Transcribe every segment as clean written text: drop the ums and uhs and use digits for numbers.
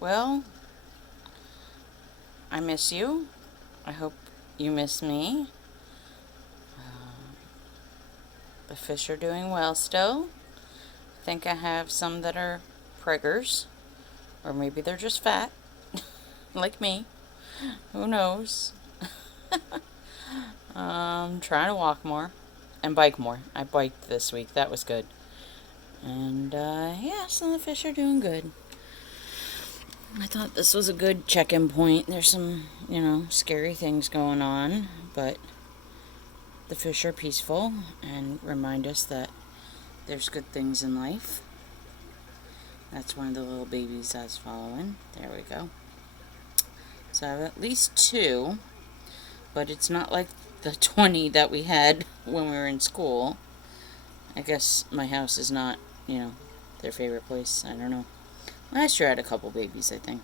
Well, I miss you. I hope you miss me. The fish are doing well still. I think I have some that are preggers, or maybe they're just fat, like me. Who knows? Trying to walk more and bike more. I biked this week. That was good. And yeah, some of the fish are doing good. I thought this was a good check-in point. There's some, scary things going on, but the fish are peaceful and remind us that there's good things in life. That's one of the little babies I was following. There we go. So I have at least two, but it's not like the 20 that we had when we were in school. I guess my house is not, their favorite place. I don't know. Last year I had a couple babies, I think.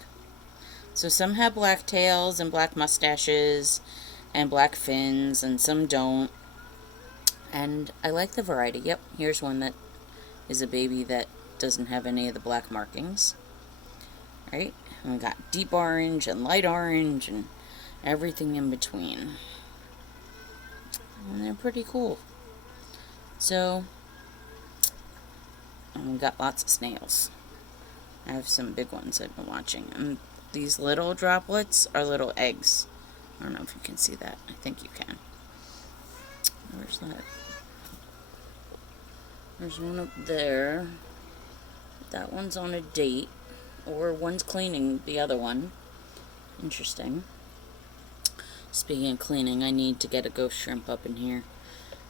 So some have black tails and black mustaches and black fins, and some don't. And I like the variety. Yep, here's one that is a baby that doesn't have any of the black markings. Right? And we got deep orange and light orange and everything in between. And they're pretty cool. So, and we got lots of snails. I have some big ones I've been watching. And these little droplets are little eggs. I don't know if you can see that. I think you can. Where's that? There's one up there. That one's on a date. Or one's cleaning the other one. Interesting. Speaking of cleaning, I need to get a ghost shrimp up in here.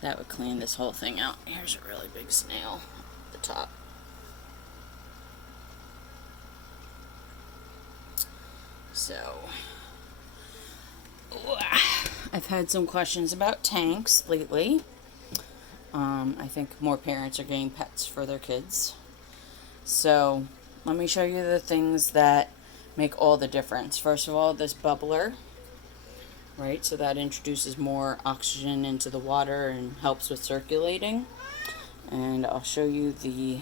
That would clean this whole thing out. Here's a really big snail at the top. So, I've had some questions about tanks lately. I think more parents are getting pets for their kids. So, let me show you the things that make all the difference. First of all, this bubbler, right? So that introduces more oxygen into the water and helps with circulating. And I'll show you the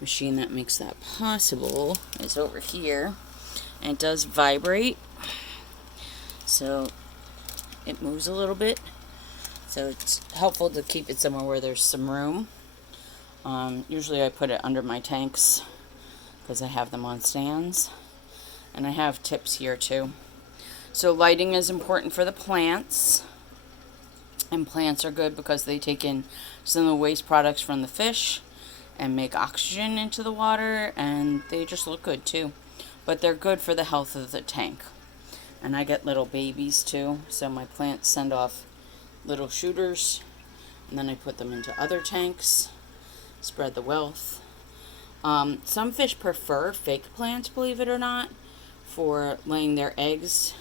machine that makes that possible is over here. And it does vibrate. So it moves a little bit. So it's helpful to keep it somewhere where there's some room. Usually I put it under my tanks because I have them on stands. And I have tips here too. So lighting is important for the plants. And plants are good because they take in some of the waste products from the fish and make oxygen into the water, and they just look good too. But they're good for the health of the tank. And I get little babies too, so my plants send off little shooters, and then I put them into other tanks, spread the wealth. Some fish prefer fake plants, believe it or not, for laying their eggs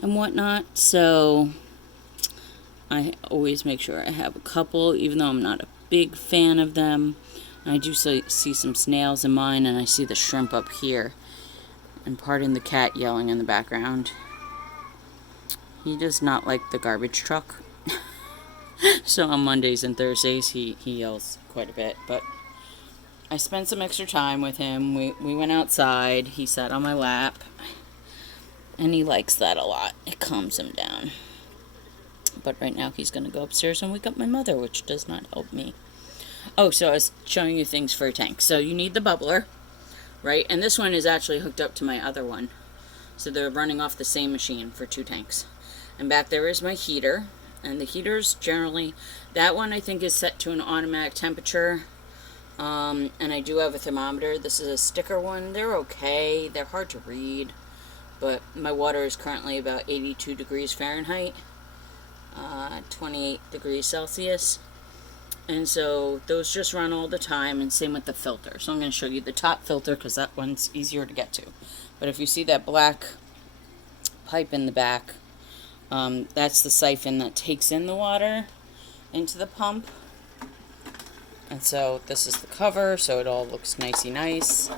and whatnot, so I always make sure I have a couple, even though I'm not a big fan of them. I do see some snails in mine, and I see the shrimp up here. And pardon the cat yelling in the background. He does not like the garbage truck. So on Mondays and Thursdays he yells quite a bit. But I spent some extra time with him. We went outside. He sat on my lap. And he likes that a lot. It calms him down. But right now he's going to go upstairs and wake up my mother, which does not help me. Oh, so I was showing you things for a tank. So you need the bubbler. Right, and this one is actually hooked up to my other one. So they're running off the same machine for two tanks. And back there is my heater. And the heaters generally, that one I think is set to an automatic temperature. And I do have a thermometer. This is a sticker one. They're okay. They're hard to read. But my water is currently about 82 degrees Fahrenheit. 28 degrees Celsius. And so those just run all the time, and same with the filter. So I'm going to show you the top filter because that one's easier to get to. But if you see that black pipe in the back, that's the siphon that takes in the water into the pump. And so this is the cover, so it all looks nicey nice.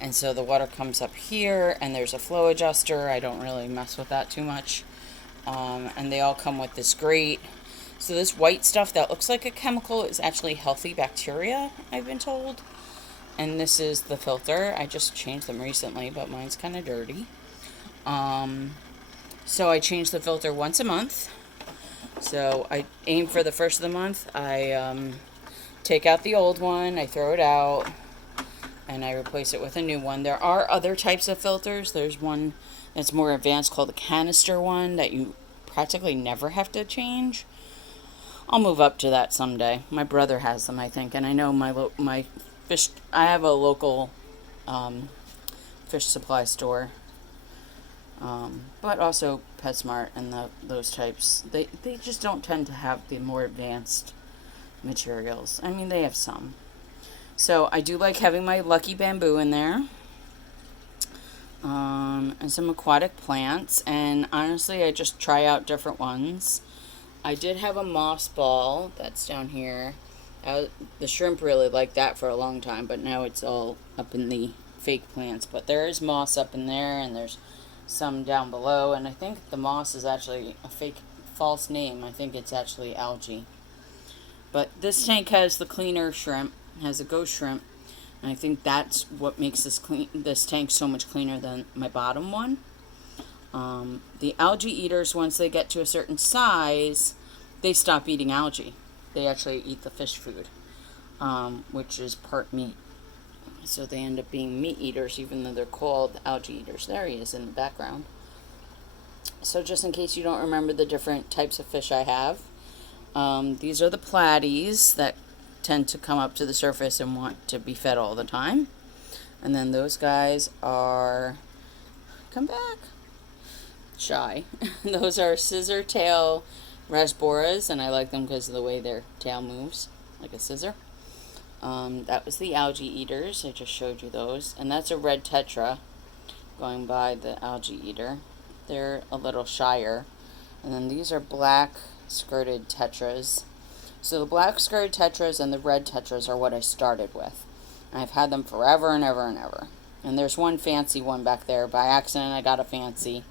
And so the water comes up here, and there's a flow adjuster. I don't really mess with that too much. And they all come with this grate. So this white stuff that looks like a chemical is actually healthy bacteria, I've been told. And this is the filter. I just changed them recently, but mine's kind of dirty. So I change the filter once a month. So I aim for the first of the month. I take out the old one, I throw it out, and I replace it with a new one. There are other types of filters. There's one that's more advanced called the canister one that you practically never have to change. I'll move up to that someday. My brother has them, I think, and I know my fish. I have a local fish supply store, but also PetSmart and those types. They just don't tend to have the more advanced materials. I mean, they have some. So I do like having my Lucky Bamboo in there, and some aquatic plants. And honestly, I just try out different ones. I did have a moss ball that's down here. The shrimp really liked that for a long time, but now it's all up in the fake plants. But there is moss up in there, and there's some down below. And I think the moss is actually a fake, false name. I think it's actually algae. But this tank has the cleaner shrimp, has a ghost shrimp, and I think that's what makes this tank so much cleaner than my bottom one. The algae eaters, once they get to a certain size, they stop eating algae. They actually eat the fish food, which is part meat. So they end up being meat eaters, even though they're called algae eaters. There he is in the background. So just in case you don't remember the different types of fish I have, these are the platies that tend to come up to the surface and want to be fed all the time. And then those guys are, come back, shy. Those are scissor tail rasboras, and I like them because of the way their tail moves, like a scissor. That was the algae eaters. I just showed you those. And that's a red tetra going by the algae eater. They're a little shyer. And then these are black skirted tetras. So the black skirted tetras and the red tetras are what I started with. I've had them forever and ever and ever. And there's one fancy one back there. By accident, I got a fancy.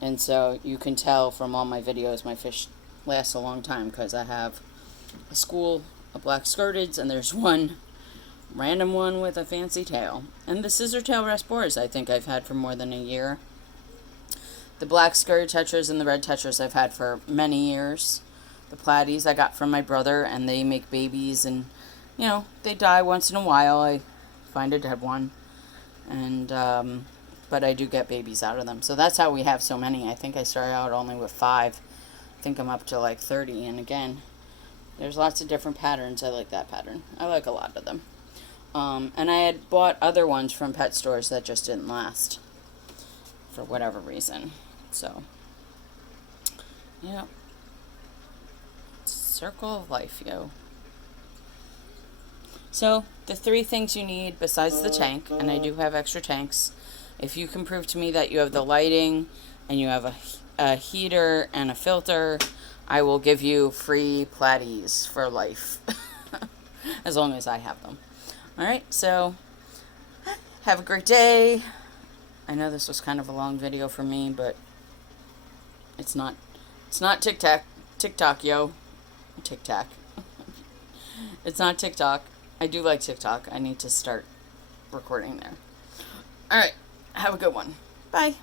And so you can tell from all my videos, my fish last a long time because I have a school of black skirteds, and there's one random one with a fancy tail. And the scissor tail rasboras I think I've had for more than a year. The black skirted tetras and the red tetras I've had for many years. The platies I got from my brother, and they make babies, and they die once in a while. I find a dead one, and but I do get babies out of them. So that's how we have so many. I think I started out only with 5. I think I'm up to like 30, and again, there's lots of different patterns. I like that pattern. I like a lot of them. And I had bought other ones from pet stores that just didn't last for whatever reason. So, circle of life, yo. So, the 3 things you need besides the tank, and I do have extra tanks. If you can prove to me that you have the lighting and you have a heater and a filter, I will give you free platies for life. As long as I have them. Alright, so have a great day. I know this was kind of a long video for me, but it's not TikTok, yo. TikTok. It's not TikTok. I do like TikTok. I need to start recording there. Alright, have a good one. Bye.